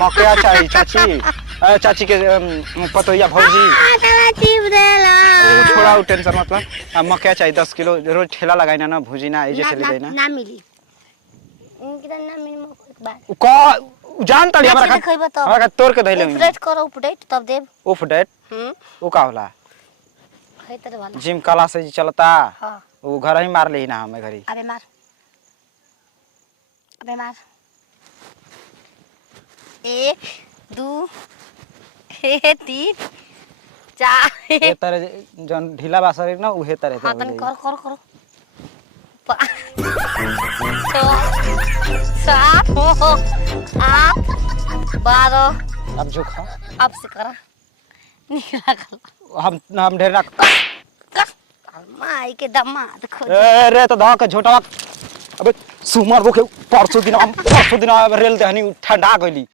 मकया चाहिए चाची चाची के पतोया भौजी छोड़ा टेंशन मतलब मकया चाहिए 10 किलो रोज ठेला लगाई ना भूजी ना ऐसे ले देना ना मिली इनकी ना मिली को जान तड़ी हमरा तोड़ के धइले उपडेट करो उपडेट तब देब उपडेट वो का होला है तेरे वाला जिम क्लास से चलता हां वो घर ही मार ली ना हमें घरी अबे मार 1 2 3 4 ये तरह जन ढीला बासर ना उहे तरह हां तन कर 7 8 12 अब जो खा अब से करा निकला गल हम ढेर ना माई के दमाद खोज अरे तो धा के झोटा अबे सुमर वो के परसों दिन रेल देहनी ठंडा गइली